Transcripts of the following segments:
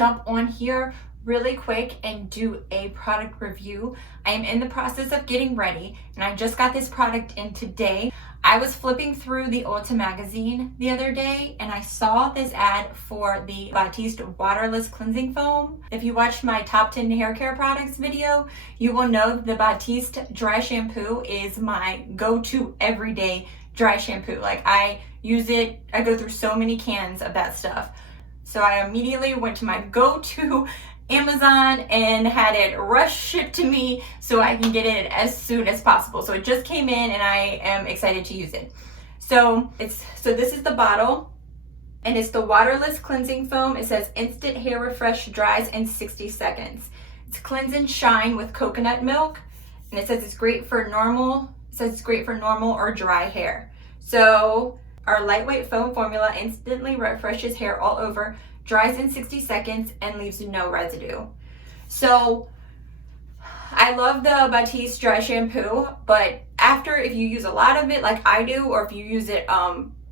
jump on here really quick and do a product review. I am in the process of getting ready, and I just got this product in today. I was flipping through the Ulta magazine the other day and I saw this ad for the Batiste Waterless Cleansing Foam. If you watched my top 10 hair care products video, you will know the Batiste dry shampoo is my go-to everyday dry shampoo. Like, I use it, I go through so many cans of that stuff. So I immediately went to my go-to Amazon and had it rush shipped to me so I can get it as soon as possible. So it just came in and I am excited to use it. So this is the bottle, and it's the Waterless Cleansing Foam. It says instant hair refresh, dries in 60 seconds. It's cleanse and shine with coconut milk, and it says it's great for normal. It says it's great for normal or dry hair. So our lightweight foam formula instantly refreshes hair all over, dries in 60 seconds, and leaves no residue. So I love the Batiste dry shampoo, but after, if you use a lot of it like I do, or if you use it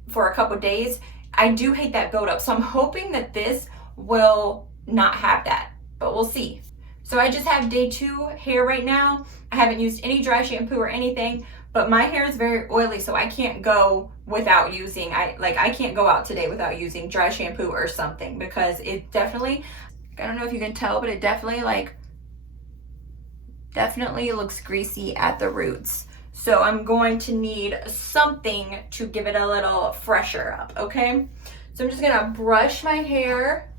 for a couple days, I do hate that buildup. So I'm hoping that this will not have that, but we'll see. So I just have day 2 hair right now. I haven't used any dry shampoo or anything, but my hair is very oily, so I can't go without using, I can't go out today without using dry shampoo or something, because it definitely, I don't know if you can tell, but it definitely looks greasy at the roots. So I'm going to need something to give it a little fresher up, okay? So I'm just gonna brush my hair.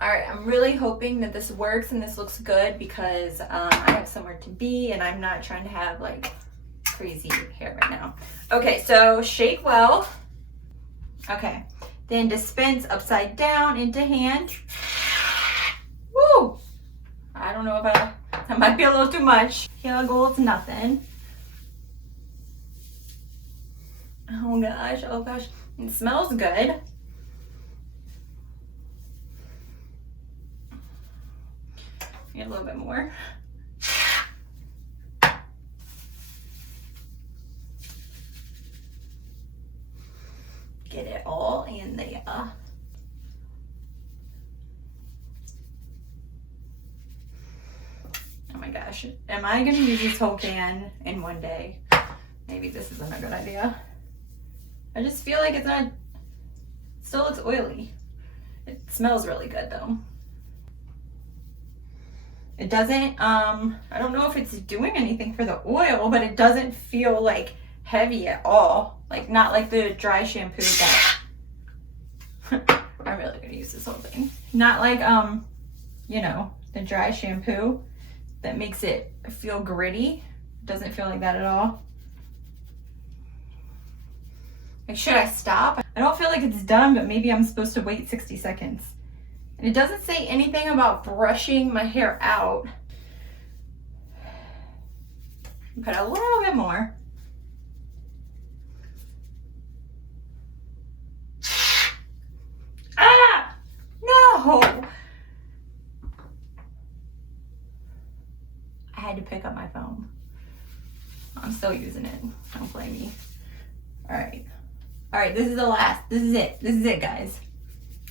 All right, I'm really hoping that this works and this looks good, because I have somewhere to be and I'm not trying to have like crazy hair right now. Okay, so shake well. Okay, then dispense upside down into hand. Woo! I don't know if that might be a little too much. Here goes nothing. Oh gosh, it smells good. Get a little bit more. Get it all in there. Oh my gosh. Am I gonna use this whole can in one day? Maybe this isn't a good idea. I just feel like it's not, it still looks oily. It smells really good though. It doesn't, I don't know if it's doing anything for the oil, but it doesn't feel like heavy at all. Like, not like the dry shampoo that I'm really gonna use this whole thing. Not like, you know, the dry shampoo that makes it feel gritty. It doesn't feel like that at all. Like, should I stop? I don't feel like it's done, but maybe I'm supposed to wait 60 seconds. And it doesn't say anything about brushing my hair out. Put a little bit more. Ah! No! I had to pick up my phone. I'm still using it. Don't blame me. Alright. Alright, this is the last. This is it. This is it, guys.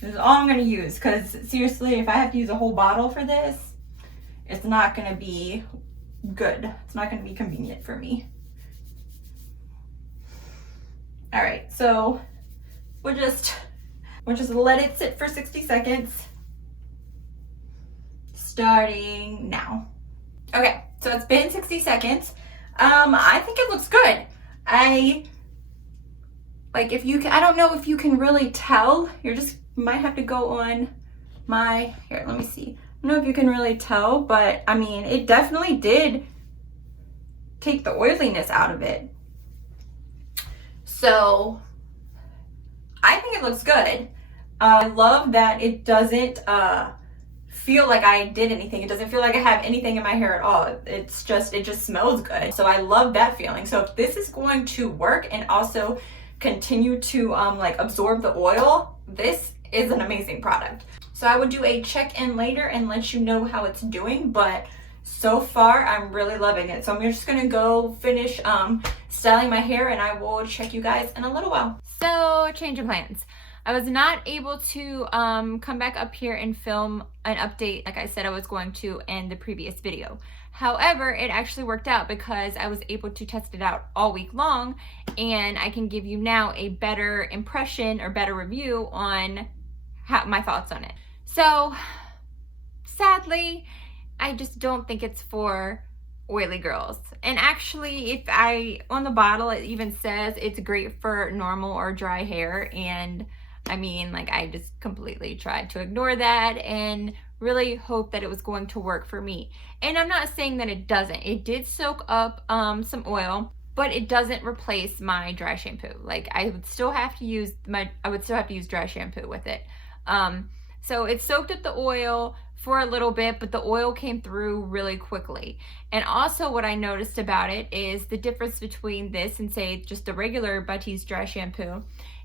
This is all I'm going to use, because seriously, if I have to use a whole bottle for this, it's not going to be good. It's not going to be convenient for me. All right, so we'll just let it sit for 60 seconds, starting now. Okay, so it's been 60 seconds. I think it looks good. I don't know if you can really tell. Might have to go on my, here, let me see. I don't know if you can really tell, but I mean, it definitely did take the oiliness out of it. So I think it looks good. I love that it doesn't feel like I did anything. It doesn't feel like I have anything in my hair at all. It just smells good. So I love that feeling. So if this is going to work and also continue to like absorb the oil, this is an amazing product. So I would do a check-in later and let you know how it's doing, but so far I'm really loving it. So I'm just gonna go finish styling my hair, and I will check you guys in a little while. So change of plans. I was not able to come back up here and film an update like I said I was going to in the previous video. However, it actually worked out because I was able to test it out all week long, and I can give you now a better impression or better review on my thoughts on it. So sadly, I just don't think it's for oily girls. And actually, on the bottle it even says it's great for normal or dry hair, and I mean, like, I just completely tried to ignore that and really hope that it was going to work for me. And I'm not saying that it doesn't. It did soak up some oil, but it doesn't replace my dry shampoo. Like, I would still have to use dry shampoo with it. So it soaked up the oil for a little bit, but the oil came through really quickly. And also what I noticed about it is the difference between this and say just the regular Batiste dry shampoo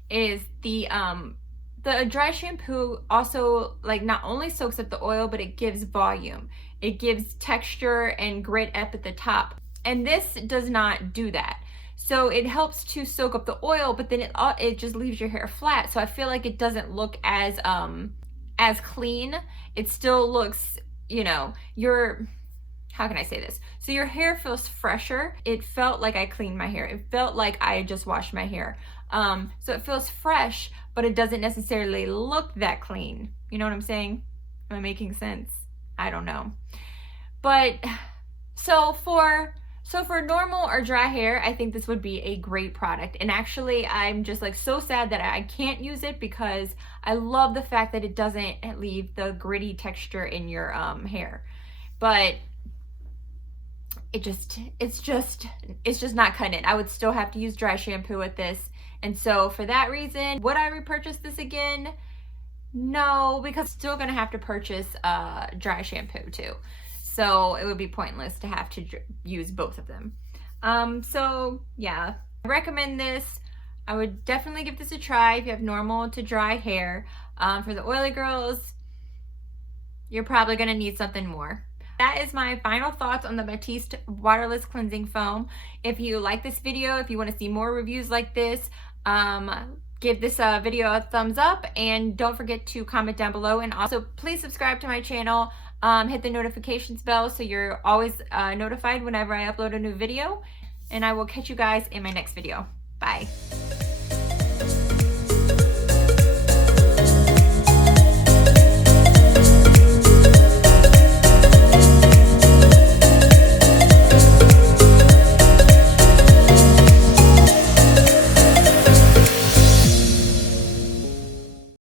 is the dry shampoo also, like, not only soaks up the oil, but it gives volume. It gives texture and grit up at the top. And this does not do that. So it helps to soak up the oil, but then it just leaves your hair flat. So I feel like it doesn't look as clean. It still looks, how can I say this? So your hair feels fresher. It felt like I cleaned my hair. It felt like I just washed my hair. So it feels fresh, but it doesn't necessarily look that clean. You know what I'm saying? Am I making sense? I don't know. But so for normal or dry hair, I think this would be a great product. And actually, I'm just like so sad that I can't use it because I love the fact that it doesn't leave the gritty texture in your hair. But it's just not cutting it. I would still have to use dry shampoo with this. And so for that reason, would I repurchase this again? No, because I'm still gonna have to purchase dry shampoo too. So it would be pointless to have to use both of them. So yeah, I recommend this. I would definitely give this a try if you have normal to dry hair. For the oily girls, you're probably gonna need something more. That is my final thoughts on the Batiste Waterless Cleansing Foam. If you like this video, if you want to see more reviews like this, give this video a thumbs up, and don't forget to comment down below. And also, please subscribe to my channel. Hit the notifications bell so you're always notified whenever I upload a new video. And I will catch you guys in my next video. Bye.